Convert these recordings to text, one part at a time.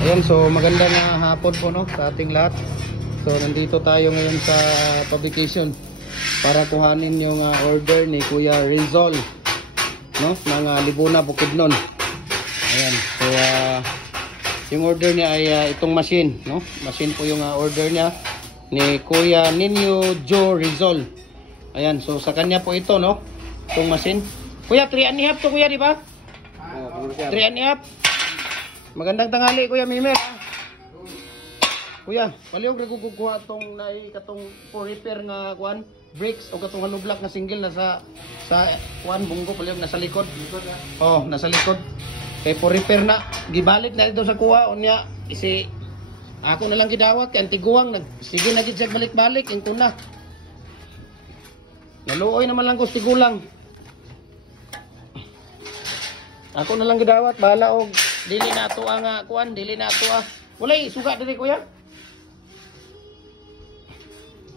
Ayan, so magandang hapon po no sa ating lahat. So nandito tayo ngayon sa publication para kuhanin yung order ni Kuya Rizal no ng Libuna, Bukidnon. Ayan, so yung order niya ay itong machine no. Machine po yung order niya ni Kuya Ninyo Joe Rizal. Ayan, so sa kanya po ito no, itong machine. Kuya, 3.5 to kuya, di ba? 3.5. Magandang tanghali Kuya Mimer. Kuya, palihog ra kukuha tong nai katong for repair nga kuan, brakes o katong block nga single na sa kuan bunggo palihog nasa likod. Oh, nasa likod. Kay for repair na gibalik na dito sa kuha unya isi ako na lang gidawat kay antiguang sige na gid siya balik-balik into na. Naluoy naman lang ko tigulang. Ako na lang gidawat bahala og dili na ato nga kuan, dili na ato walay suga diri kuya.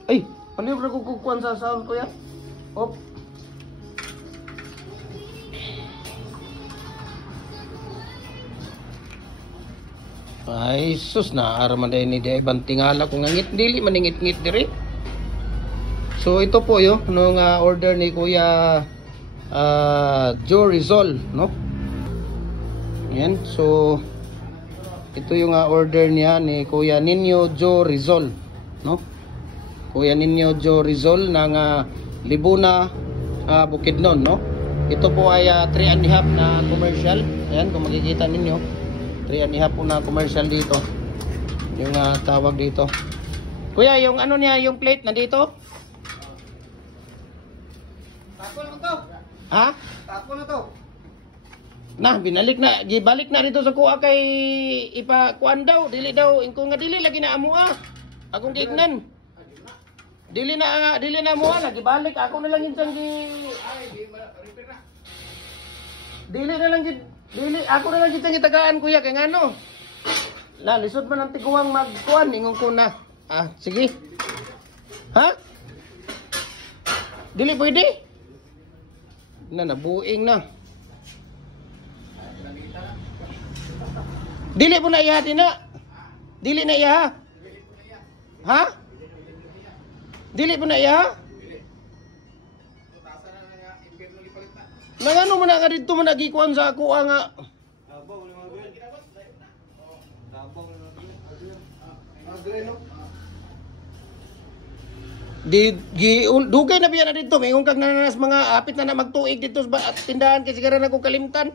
Ay, paano ra ko kuan sa sound kuya? Op. Ay, sus na araman day ni day bantingala ko ngit dili maningit-ngit diri. So ito po yo nung order ni Kuya Joe Rizal, no? Yan, so ito yung order niya ni Kuya Ninyo Joe Rizal, no? Kuya Ninyo Joe Rizal ng Libuna, Bukidnon, no? Ito po ay 3.5 na commercial. Ayan, kung makikita ninyo, 3.5 po na commercial dito. Yung tawag dito. Kuya, yung ano niya, yung plate nandito? Tapo na to. Ha? Tapo na to. Nah, binalik na, gibalik na dito sa kuha kay ipa-kuan daw, dili daw, ingko nga dili lagi na amo akong giignan. Dili na mo lagi balik, ako na lang insang repair na. Dili na lang dili, ako na lang kitang itagaan kuya kay ngano. La, lisod man ang tiguang magkuan ingon ko na. Sige. Ha? Dili pwede? Nabuing na. Dili po na iya din na. Dili na iya. Ha? Dili po na iya. Nangano mo na nga dito man nagikuan sa ako nga. Dugay na biya na dito. Mayroon kang nanas mga apit na magtuig dito sa tindahan kasi gara na ko kalimtan.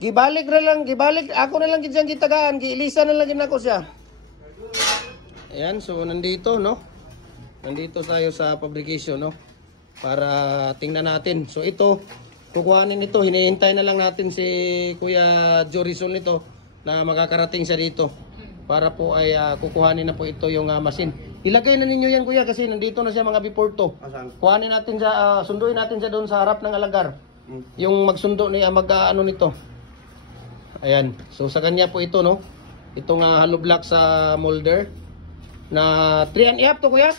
Gibalik na lang, gibalik. Ako na lang gid siyang gitagaan, giilisa na lang gid nako siya. Ayan, so nandito no. Nandito tayo sa publication no. Para tingnan natin. So ito, kukuhanin ito, hinihintay na lang natin si Kuya Joe Rizal nito na makakarating siya dito. Para po ay kukuhanin na po ito yung machine. Ilagay na ninyo yan kuya kasi nandito na siya mga before to. Kuhanin natin siya, sunduin natin siya doon sa harap ng alagar. Yung magsundo niya, mag-ano nito. Ayan. So sa kanya po ito no. Itong hollow block sa molder na 3.5 to kuya.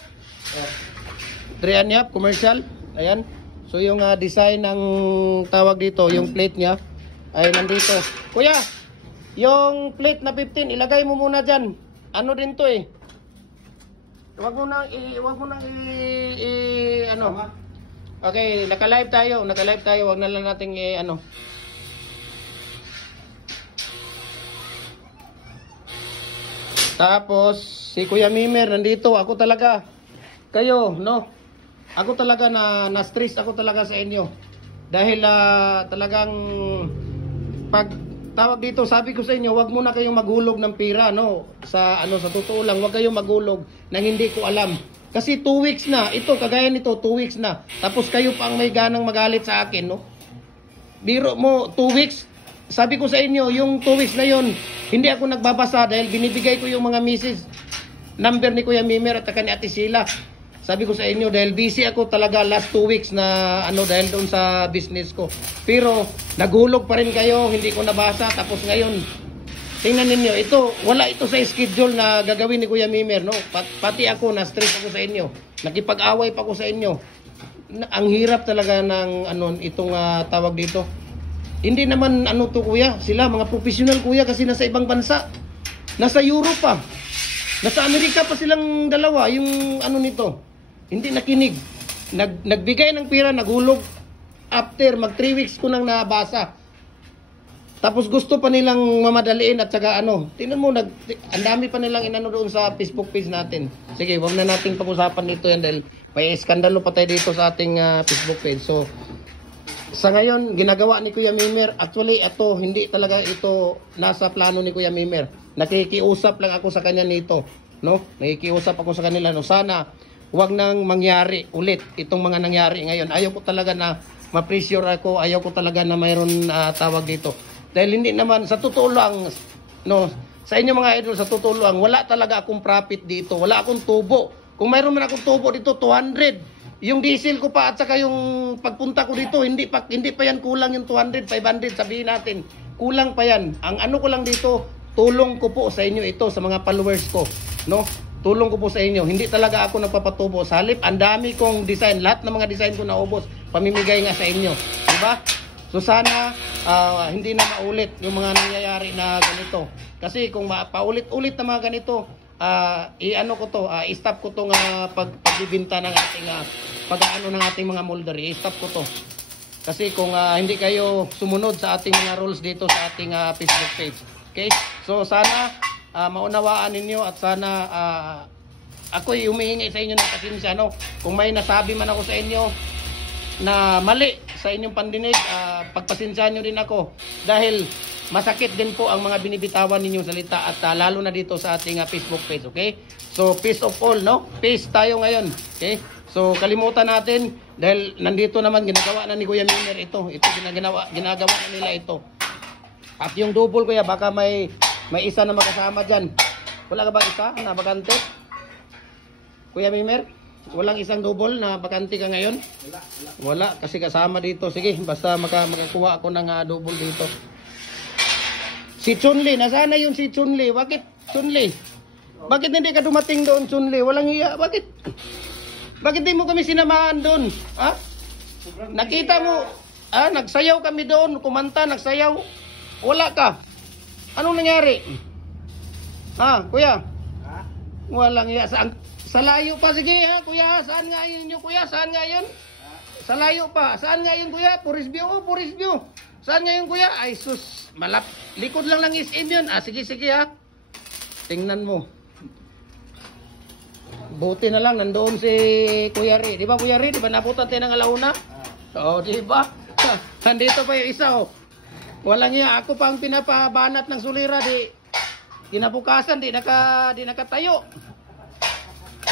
3.5 commercial. Ayan. So yung design ng tawag dito, yung plate niya ay nandito. Kuya, yung plate na 15 ilagay mo muna diyan. Ano din to eh. Wag mo nang ano. Okay, naka-live tayo, wag na lang nating ano. Tapos si Kuya Mimer nandito, ako talaga. Kayo, no? Ako talaga na-stress ako talaga sa inyo. Dahil talagang pag tawag dito, sabi ko sa inyo, wag muna kayong maghulog ng pira, no? Sa totoo lang, wag kayong maghulog nang hindi ko alam. Kasi 2 weeks na, ito kagaya nito 2 weeks na. Tapos kayo pa ang may ganang magalit sa akin, no? Biro mo 2 weeks. Sabi ko sa inyo, yung 2 weeks na yon, hindi ako nagbabasa dahil binibigay ko yung mga misis number ni Kuya Mimer at ni Ate Sheila. Sabi ko sa inyo dahil busy ako talaga last 2 weeks na dahil doon sa business ko. Pero naghulog pa rin kayo, hindi ko nabasa. Tapos ngayon, tingnan ninyo, ito, wala ito sa schedule na gagawin ni Kuya Mimer, no? Pati ako, na-stress ako sa inyo. Nakipag-away pa ako sa inyo. Ang hirap talaga ng itong tawag dito. Hindi naman ano to kuya, sila mga professional kuya kasi nasa ibang bansa. Nasa Europe pa. Nasa Amerika pa silang dalawa, yung ano nito. Hindi nakinig. Nagbigay ng pera, naghulog. After mag 3 weeks ko nang nabasa. Tapos gusto pa nilang mamadaliin at saka ano. Tingnan mo, ang dami pa nilang inano doon sa Facebook page natin. Sige, wag na nating pag-usapan dito yan dahil may iskandalo pa tayo dito sa ating Facebook page. So, sa ngayon, ginagawa ni Kuya Mimer, actually, ito, hindi talaga ito nasa plano ni Kuya Mimer. Nakikiusap lang ako sa kanya nito. No? Nakikiusap ako sa kanila. No? Sana, wag nang mangyari ulit itong mga nangyari ngayon. Ayaw ko talaga na ma-pressure ako. Ayaw ko talaga na mayroon tawag dito. Dahil hindi naman, sa totoo lang, no, sa inyo mga idol, sa totoo lang, wala talaga akong profit dito. Wala akong tubo. Kung mayroon man akong tubo dito, 200. Yung diesel ko pa at saka yung pagpunta ko dito, hindi pa yan kulang yung 200, 500, sabihin natin. Kulang pa yan. Ang ano ko lang dito, tulong ko po sa inyo ito, sa mga followers ko. No? Tulong ko po sa inyo. Hindi talaga ako nagpapatubo. Sa halip, ang dami kong design. Lahat ng mga design ko naubos. Pamimigay nga sa inyo. Diba? So sana hindi na maulit yung mga nangyayari na ganito. Kasi kung paulit-ulit na mga ganito, i-ano ko to, i-stop ko tong pagbibinta ng ating pag-aano ng ating mga molder. I-stop ko to. Kasi kung hindi kayo sumunod sa ating mga rules dito sa ating Facebook page. Okay? So sana maunawaan ninyo at sana ako'y humihingi sa inyo ng pasensya, no? Kung may nasabi man ako sa inyo na mali sa inyong pandinig, pagpasensyahan nyo rin ako dahil masakit din po ang mga binibitawan ninyong salita at lalo na dito sa ating Facebook page, okay? So peace of all, no? Peace tayo ngayon, okay? So kalimutan natin dahil nandito naman ginagawa na ni Kuya Mimer ito ginagawa na nila ito. At yung double kuya, baka may isa na makasama dyan. Wala ka ba isa na bakante? Kuya Mimer? Walang isang double na bakante ka ngayon? Wala, kasi kasama dito. Sige, basta makakuha ako ng double dito. Si Chunli, nasaan na yun si Chunli? Bakit Chunli? Bakit hindi ka dumating doon, Chunli? Walang iya, bakit? Bakit di mo kami sinamahan doon? Ha? Nakita mo, nagsayaw kami doon, kumanta, nagsayaw. Wala ka. Anong nangyari? Ha, kuya? Walang iya. Sa layo pa, sige ha, kuya. Saan nga yun yung kuya? Saan nga yun? Sa layo pa. Saan nga yun kuya? Puris View. Oh, Puris View. Saan nga yun kuya? Ay sus, likod lang ng SM yun. Sige ha. Tingnan mo. Buti na lang, nandoon si Kuya Ri. Di ba Kuya Ri? Di ba naputan tayo ng alauna? Oo, di ba? Nandito pa yung isa oh. Walang iya. Ako pa ang pinapabanat ng sulira. Kinabukasan, di nakatayo.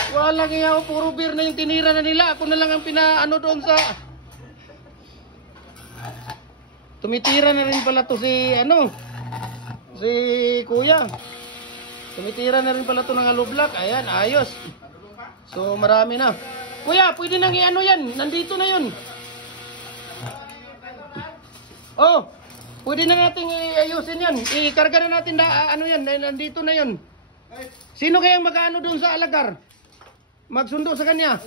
Walang iya, puro beer na yung tinira na nila. Ako na lang ang pinaano doon sa... Tumitira na rin pala to si Kuya. Tumitira na rin pala to ng alublak. Ayan, ayos. So marami na. Kuya, pwede nang i-ano yan. Nandito na yun. Oh, pwede na natin i-ayusin yan. I-karga na natin nandito na yun. Sino kayang mag-ano doon sa Alagar? Magsundo sa kanya.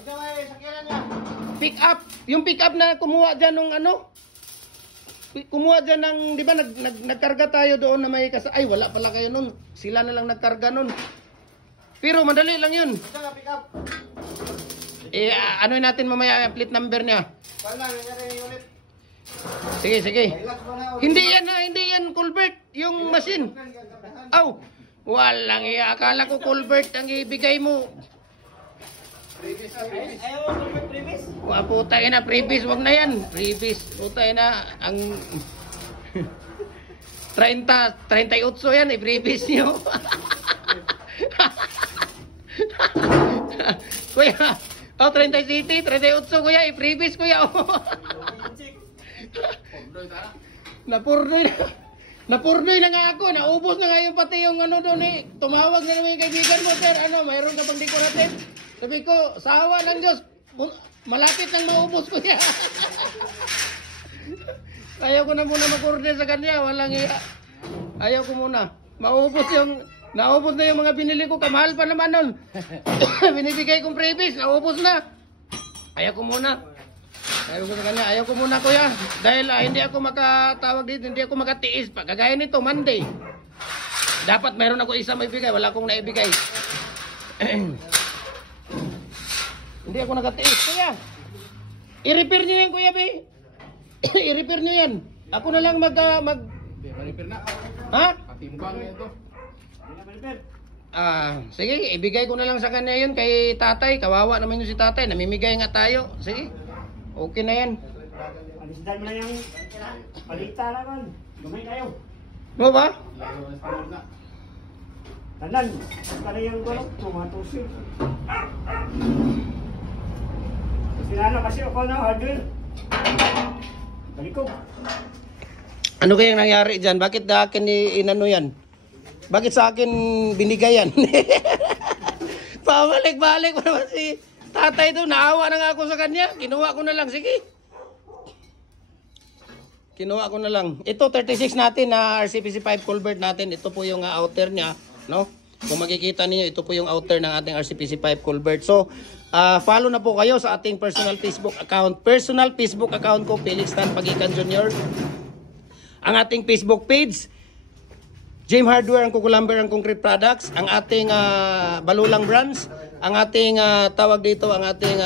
Pick up. Yung pick up na kumuha dyan ng kumuha dyan ng, di ba nagkarga tayo doon na may ay wala pala kayo nun. Sila na lang nagkarga nun. Pero madali lang yun. Ano natin mamaya ang plate number niya. Sige. Hindi yan culvert. Yung machine. Walang iya. Akala ko culvert ang ibigay mo. Puta na, previs, wag na yan. Previs, puta na, ang 38 yan, previs nyo. Kuya, 37, 38 kuya, previs kuya. Napurdoy na nga ako, naubos na nga yung pati yung doon eh. Tumawag na naman yung kaibigan mo, sir, mayroon ka bang decorative? Sabi ko, sa awa ng Diyos, malapit nang maubos ko niya. Ayaw ko na muna mag-order sa kanya, walang iya. Ayaw ko muna. Naubos na yung mga binili ko, kamahal pa naman nun. Binibigay kong previs, naubos na. Ayaw ko muna. Ayaw ko sa kanya. Ayaw ko muna kuya. Dahil hindi ako makatawag dito. Hindi ako makatiis pa. Kagaya nito, Monday. Dapat mayroon ako isa maibigay. Wala akong naibigay. Hindi ako nakatiis. Kuya, i-repair nyo yan kuya be. I-repair nyo yan. Ako na lang Repair na. Ha? Patimbang na ito. Sige, ibigay ko na lang sa kanya yun kay tatay. Kawawa naman yun si tatay. Namimigay nga tayo. Sige. Okay na yan. Alisdan mo na yung palita naman. Gumay kayo. Mo ba? Tanan. Para yung gulok. Tumatusin. Sinana kasi ako na hardware. Balikog. Ano kayang nangyari dyan? Bakit sa akin inano yan? Bakit sa akin binigay yan? Pabalik-balik pa naman si tatay doon. Naawa na nga ako sa kanya. Kinuha ko na lang. Sige. Kinuha ko na lang. Ito 36 natin na RCPC5 culvert natin. Ito po yung outer niya. No? Kung makikita niyo ito po yung outer ng ating RCPC5 culvert. So, follow na po kayo sa ating personal Facebook account. Personal Facebook account ko, Felix Tan Pagikan Jr. Ang ating Facebook page, Jim Hardware ang Kukulamber ang Concrete Products, ang ating Balulang Brands, ang ating tawag dito, ang ating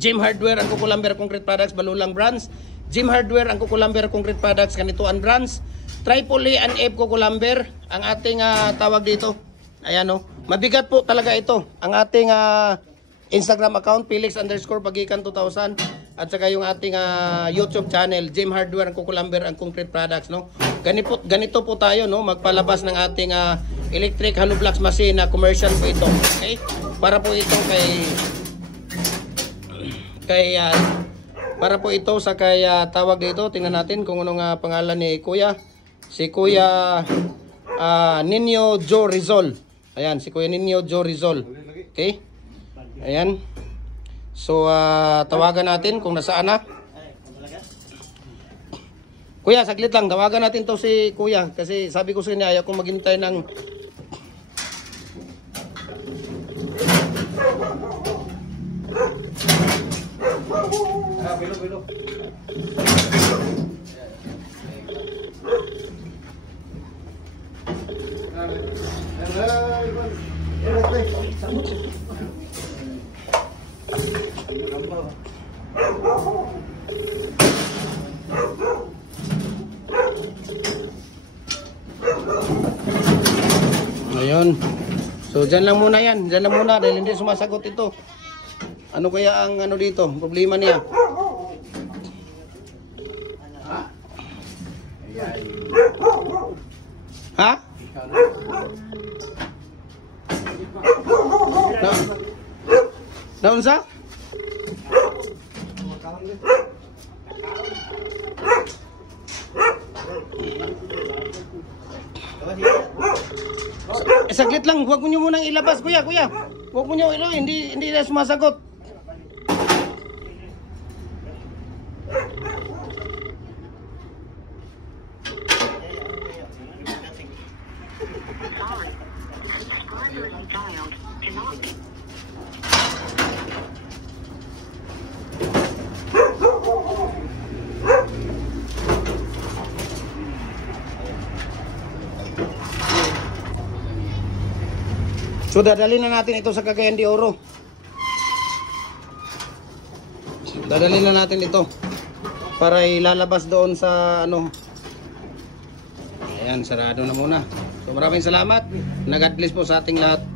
Jim Hardware ang Kukulamber Concrete Products, Balulang Brands, Jim Hardware ang Kukulamber Concrete Products, Kanituan Brands, Triple A and F Kukulamber, ang ating tawag dito. Ayan o, mabigat po talaga ito. Ang ating Instagram account, Felix_Pagikan 2000, at saka yung ating YouTube channel, Jim Hardware ang Kukulamber ang Concrete Products, no? Ganito po tayo, no? Magpalabas ng ating electric hollow blocks machine na commercial po ito. Okay? Para po ito para po ito sa kay tawag dito. Tingnan natin kung anong pangalan ni Kuya. Si Kuya Nino Joe Rizal. Ayan, si Kuya Nino Joe Rizal. Okay? Ayan. So, tawagan natin kung nasaan na. Kuya, saglit lang. Tawagan natin to si Kuya. Kasi sabi ko sa kanya, ayaw kong maghintay ng... Bilo. Ayun. So, dyan lang muna yan. Dyan lang muna dahil hindi sumasagot ito. Ano kaya ang ano dito? Problema niya. Ha? Naunsa? Saglit lang, huwag mo nyo munang ilabas, kuya. Huwag mo nyo hindi na sumasagot. So dadalhin na natin ito sa Cagayan de Oro. Dadalhin na natin ito para ilalabas doon sa ano. Ayan, sarado na muna. So maraming salamat. God bless po sa ating lahat.